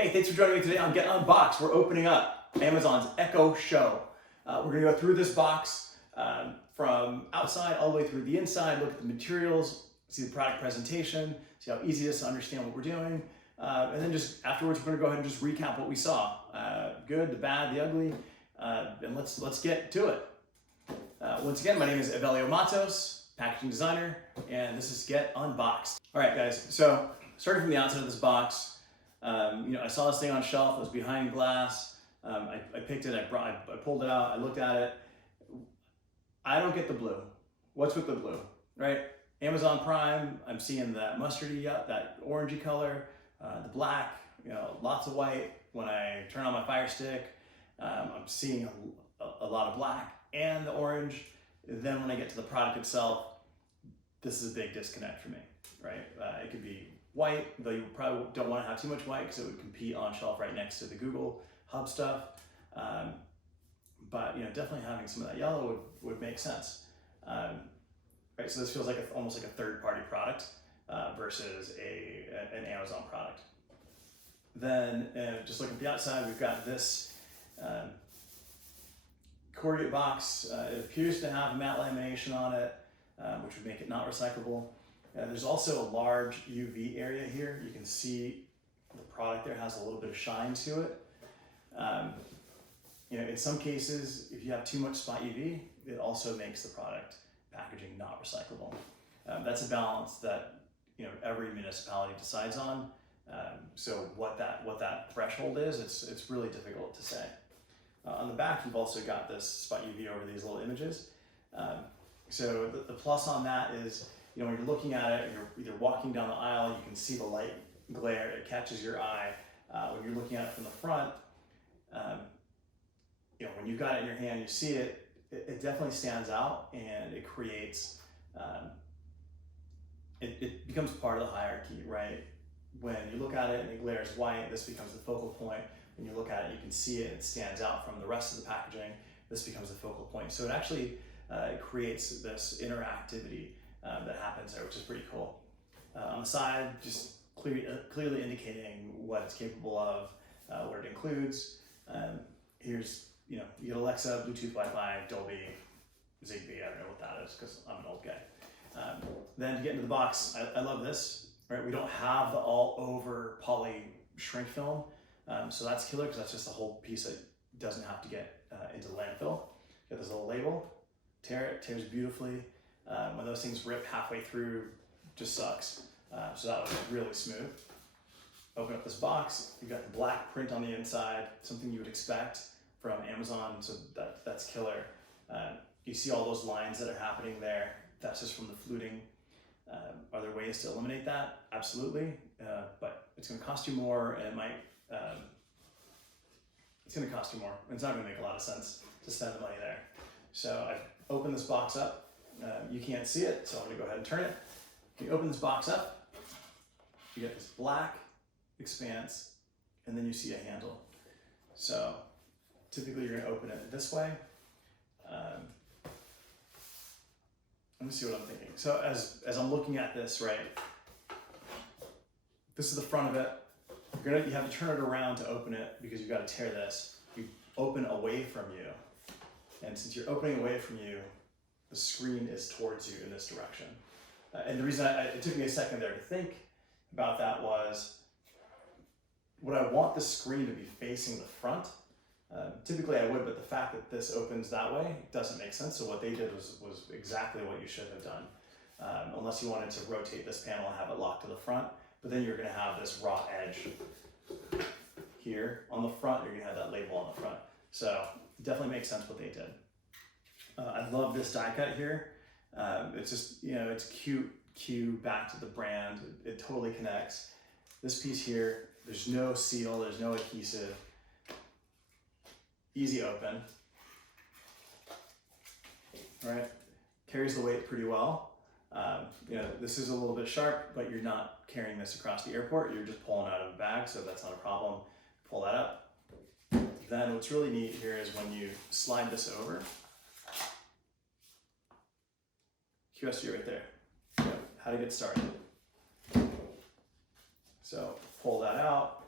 Hey, thanks for joining me today on Get Unboxed. We're opening up Amazon's Echo Show. We're gonna go through this box from outside all the way through the inside, look at the materials, see the product presentation, see how easy it is to understand what we're doing. And then just afterwards, we're gonna go ahead and just recap what we saw. Good, the bad, the ugly, and let's get to it. Once again, my name is Evelio Matos, packaging designer, and this is Get Unboxed. All right, guys, so starting from the outside of this box, I saw this thing on shelf, it was behind glass. I picked it, I pulled it out, I looked at it. I don't get the blue. What's with the blue, right? Amazon Prime, I'm seeing that mustardy, that orangey color, the black, lots of white. When I turn on my Fire Stick, I'm seeing a lot of black and the orange. Then when I get to the product itself, this is a big disconnect for me, right? It could be white, though you probably don't want to have too much white because it would compete on shelf right next to the Google Hub stuff. But definitely having some of that yellow would make sense. Right, so this feels like almost like a third-party product versus an Amazon product. Then just looking at the outside, we've got this corrugate box. It appears to have matte lamination on it, which would make it not recyclable. There's also a large UV area here. You can see the product there has a little bit of shine to it. In some cases, if you have too much spot UV, it also makes the product packaging not recyclable. That's a balance that every municipality decides on. So what that threshold is, it's really difficult to say. On the back, you've also got this spot UV over these little images. So the plus on that is, when you're looking at it, you're either walking down the aisle, you can see the light glare, it catches your eye. When you're looking at it from the front, when you've got it in your hand, you see it, it definitely stands out, and it creates, it becomes part of the hierarchy, right? When you look at it and it glares white, this becomes the focal point. When you look at it, you can see it, it stands out from the rest of the packaging. This becomes the focal point. So it actually creates this interactivity that happens there, which is pretty cool. On the side, just clearly indicating what it's capable of, what it includes. Here's, you get Alexa, Bluetooth, Wi-Fi, Dolby, Zigbee. I don't know what that is because I'm an old guy. Then to get into the box, I love this. Right, we don't have the all-over poly shrink film, so that's killer because that's just a whole piece that doesn't have to get into landfill. Get this little label, tears beautifully. When those things rip halfway through, just sucks. So that was really smooth. Open up this box, you've got the black print on the inside, something you would expect from Amazon, so that's killer. You see all those lines that are happening there, that's just from the fluting. Are there ways to eliminate that? Absolutely, but it's gonna cost you more, and it might, it's gonna cost you more. It's not gonna make a lot of sense to spend the money there. So I've opened this box up. You can't see it, so I'm gonna go ahead and turn it. You open this box up, you get this black expanse, and then you see a handle. So typically you're gonna open it this way. Let me see what I'm thinking. So as I'm looking at this, right, this is the front of it. You have to turn it around to open it because you've got to tear this. You open away from you. And since you're opening away from you, the screen is towards you in this direction. And the reason it took me a second there to think about that was, would I want the screen to be facing the front? Typically I would, but the fact that this opens that way doesn't make sense. So what they did was exactly what you should have done. Unless you wanted to rotate this panel and have it locked to the front, but then you're gonna have this raw edge here on the front, you're gonna have that label on the front. So it definitely makes sense what they did. I love this die cut here. It's just, it's cute, back to the brand. It totally connects. This piece here, there's no seal, there's no adhesive. Easy open, right? Carries the weight pretty well. This is a little bit sharp, but you're not carrying this across the airport. You're just pulling out of a bag, so that's not a problem. Pull that up. Then what's really neat here is when you slide this over, QSG right there. How to get started. So pull that out.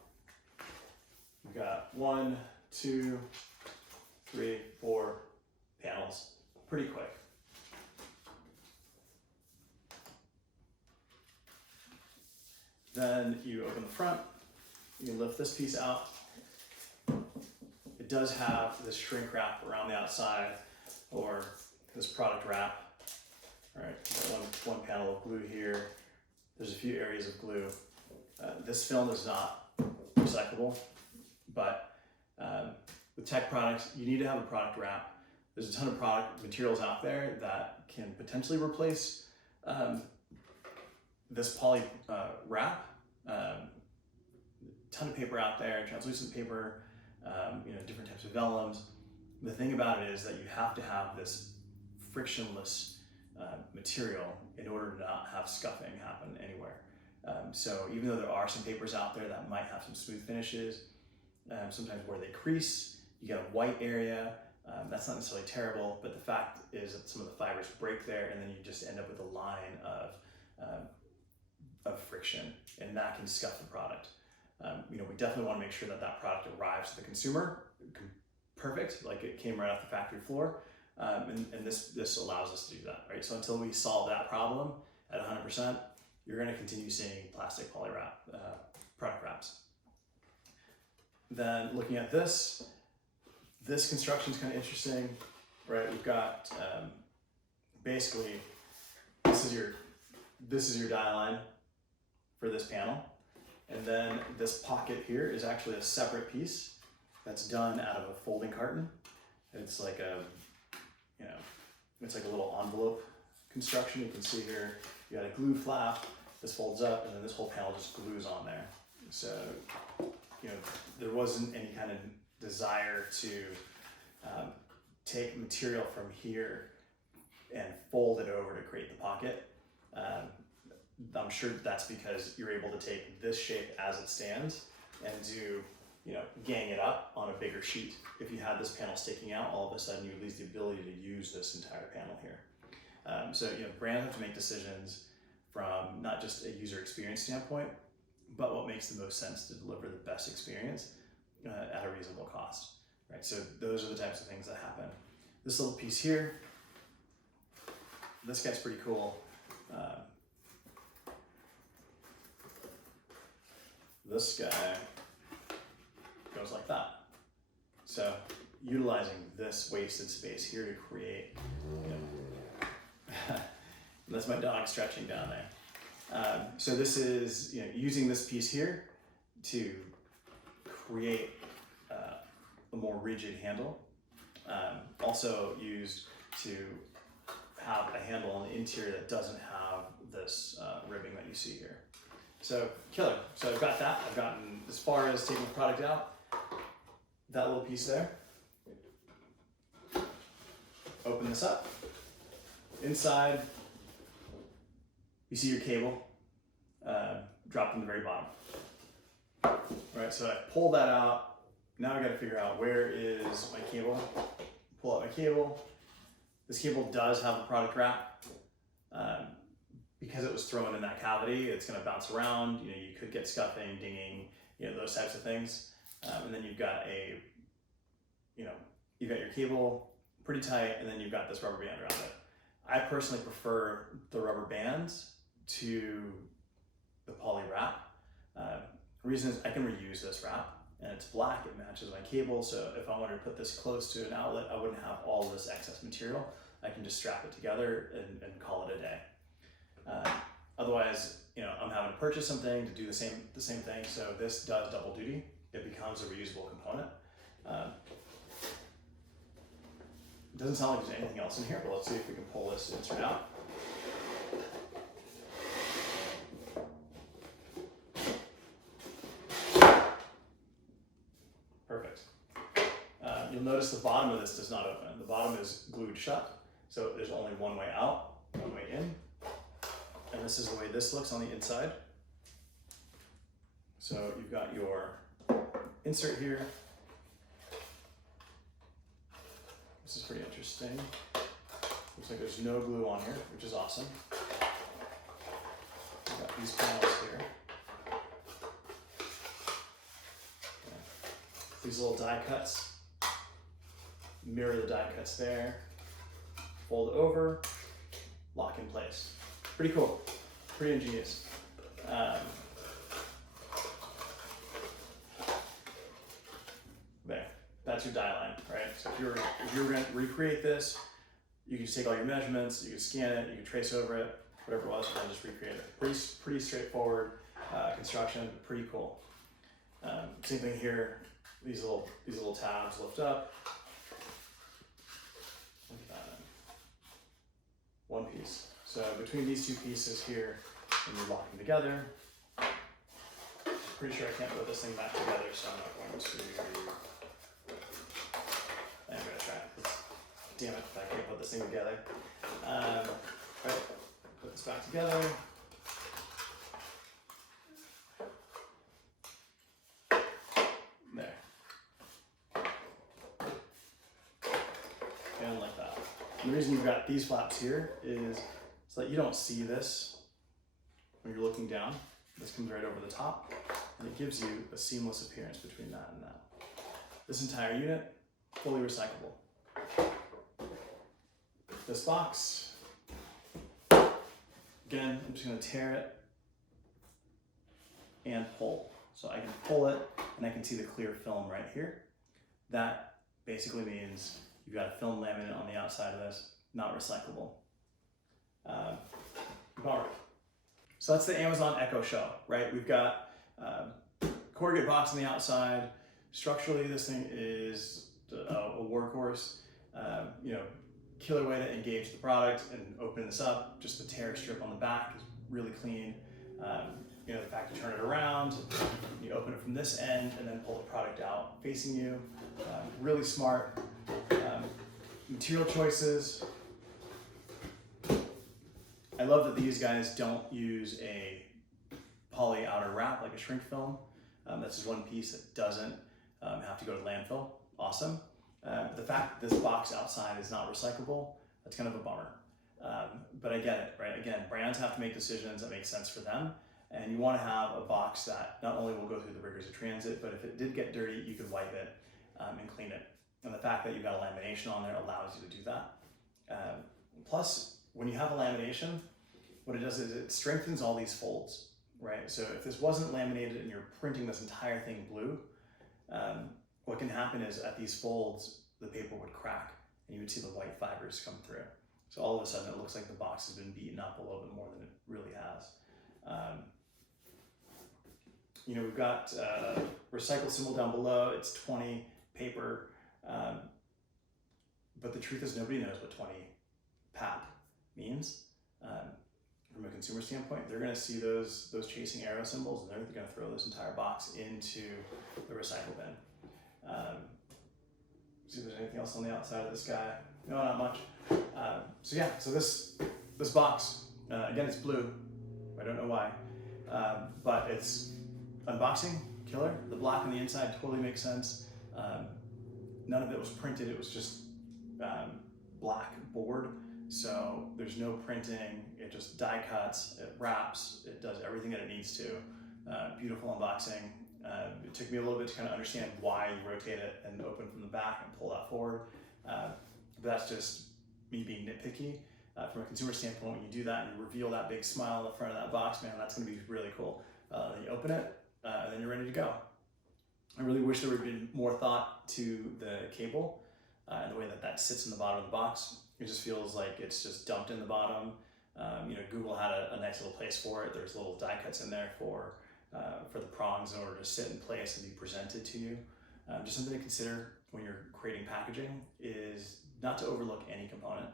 1, 2, 3, 4 panels, pretty quick. Then you open the front, you lift this piece out. It does have this shrink wrap around the outside, or this product wrap. All right, got one panel of glue here. There's a few areas of glue. This film is not recyclable, but with tech products, you need to have a product wrap. There's a ton of product materials out there that can potentially replace this poly wrap. Ton of paper out there, translucent paper, different types of vellums. The thing about it is that you have to have this frictionless material in order to not have scuffing happen anywhere. So even though there are some papers out there that might have some smooth finishes, sometimes where they crease, you get a white area. That's not necessarily terrible, but the fact is that some of the fibers break there, and then you just end up with a line of friction, and that can scuff the product. We definitely want to make sure that that product arrives to the consumer perfect, like it came right off the factory floor, and this allows us to do that, right? So until we solve that problem at 100%, you're going to continue seeing plastic poly wrap product wraps. Then looking at this construction is kind of interesting, right? We've got basically this is your die line for this panel, and then this pocket here is actually a separate piece that's done out of a folding carton. It's like it's like a little envelope construction. You can see here you got a glue flap. This folds up, and then this whole panel just glues on there. So there wasn't any kind of desire to take material from here and fold it over to create the pocket. I'm sure that's because you're able to take this shape as it stands and do, gang it up on a bigger sheet. If you had this panel sticking out, all of a sudden you lose the ability to use this entire panel here. So brands have to make decisions from not just a user experience standpoint, but what makes the most sense to deliver the best experience at a reasonable cost, right? So those are the types of things that happen. This little piece here, this guy's pretty cool. This guy goes like that. So utilizing this wasted space here to create, that's my dog stretching down there. So this is using this piece here to create a more rigid handle. Also used to have a handle on the interior that doesn't have this ribbing that you see here. So killer. So I've got that. I've gotten as far as taking the product out. That little piece there. Open this up. Inside, you see your cable dropped in the very bottom. All right, so I pulled that out. Now I got to figure out where is my cable. Pull out my cable. This cable does have a product wrap. Because it was thrown in that cavity, it's going to bounce around. You could get scuffing, dinging, those types of things. And then you've got you've got your cable pretty tight, and then you've got this rubber band around it. I personally prefer the rubber bands to the poly wrap. The reason is I can reuse this wrap, and it's black, it matches my cable, so if I wanted to put this close to an outlet, I wouldn't have all this excess material. I can just strap it together and call it a day. Otherwise, I'm having to purchase something to do the same thing, so this does double duty. It becomes a reusable component. It doesn't sound like there's anything else in here, but let's see if we can pull this insert out. Perfect. You'll notice the bottom of this does not open. The bottom is glued shut, so there's only one way out, one way in. And this is the way this looks on the inside. So you've got your insert here. This is pretty interesting. Looks like there's no glue on here, which is awesome. We've got these panels here. these little die cuts, mirror the die cuts there, fold it over, lock in place. Pretty cool, pretty ingenious. There, that's your die line, right? So if you were going to recreate this, you can just take all your measurements, you can scan it, you can trace over it, whatever it was, and just recreate it. Pretty straightforward construction, pretty cool. Same thing here. These little tabs lift up. Look at that. One piece. So between these two pieces here, and you lock them together. Pretty sure I can't put this thing back together, so I'm not going to. I'm gonna try it. Damn it, I can't put this thing together. Right, put this back together. There. And like that. And the reason you've got these flaps here is so that you don't see this when you're looking down. This comes right over the top, and it gives you a seamless appearance between that and that. This entire unit, fully recyclable. This box, again, I'm just gonna tear it and pull. So I can pull it, and I can see the clear film right here. That basically means you've got a film laminate on the outside of this, not recyclable. Bummer. So that's the Amazon Echo Shell, right? We've got corrugate box on the outside. Structurally, this thing is a workhorse. Killer way to engage the product and open this up. Just the tear strip on the back is really clean. The fact you turn it around, you open it from this end and then pull the product out facing you. Really smart. Material choices. I love that these guys don't use a poly outer wrap like a shrink film. That's just one piece that doesn't have to go to landfill. Awesome. The fact that this box outside is not recyclable, that's kind of a bummer. But I get it, right? Again, brands have to make decisions that make sense for them. And you want to have a box that not only will go through the rigors of transit, but if it did get dirty, you could wipe it and clean it. And the fact that you've got a lamination on there allows you to do that. Plus, when you have a lamination, what it does is it strengthens all these folds, right? So if this wasn't laminated and you're printing this entire thing blue, what can happen is at these folds, the paper would crack and you would see the white fibers come through. So all of a sudden it looks like the box has been beaten up a little bit more than it really has. We've got recycle symbol down below. It's 20 paper, but the truth is nobody knows what 20 PAP means. From a consumer standpoint, they're going to see those chasing arrow symbols, and they're going to throw this entire box into the recycle bin. See if there's anything else on the outside of this guy. No, not much. So this box, again, it's blue. I don't know why, but it's unboxing, killer. The black on the inside totally makes sense. None of it was printed. It was just black board. So there's no printing. It just die cuts, it wraps, it does everything that it needs to. Beautiful unboxing. It took me a little bit to kind of understand why you rotate it and open from the back and pull that forward. But that's just me being nitpicky. From a consumer standpoint, when you do that and you reveal that big smile on the front of that box, man, that's gonna be really cool. Then you open it, and then you're ready to go. I really wish there would have been more thought to the cable and the way that sits in the bottom of the box. It just feels like it's just dumped in the bottom. Google had a nice little place for it. There's little die cuts in there for the prongs in order to sit in place and be presented to you. Just something to consider when you're creating packaging is not to overlook any component.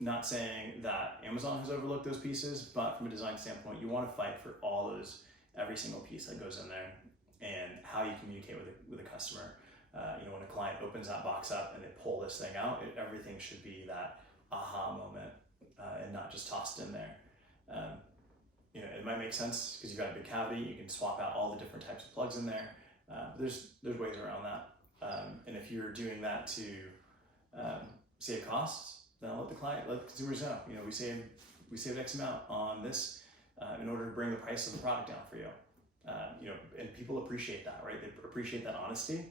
Not saying that Amazon has overlooked those pieces, but from a design standpoint, you want to fight for every single piece that goes in there and how you communicate with a customer. When a client opens that box up and they pull this thing out, everything should be that aha moment and not just tossed in there. It might make sense because you've got a big cavity, you can swap out all the different types of plugs in there. There's ways around that. And if you're doing that to save costs, then let the consumers know. We saved X amount on this in order to bring the price of the product down for you. And people appreciate that, right? They appreciate that honesty.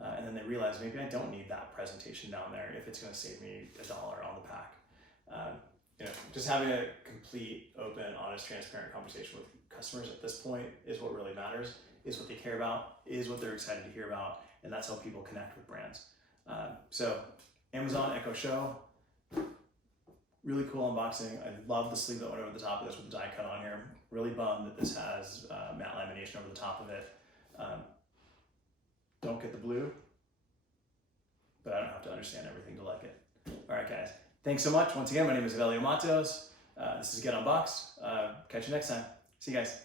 And then they realize maybe I don't need that presentation down there if it's going to save me $1 on the pack. Just having a complete, open, honest, transparent conversation with customers at this point is what really matters, is what they care about, is what they're excited to hear about, and that's how people connect with brands. So Amazon Echo Show, really cool unboxing. I love the sleeve that went over the top of this with the die cut on here. Really bummed that this has matte lamination over the top of it. Don't get the blue, but I don't have to understand everything to like it. All right, guys. Thanks so much. Once again, my name is Avelio Matos. This is Get Unboxed. Catch you next time. See you guys.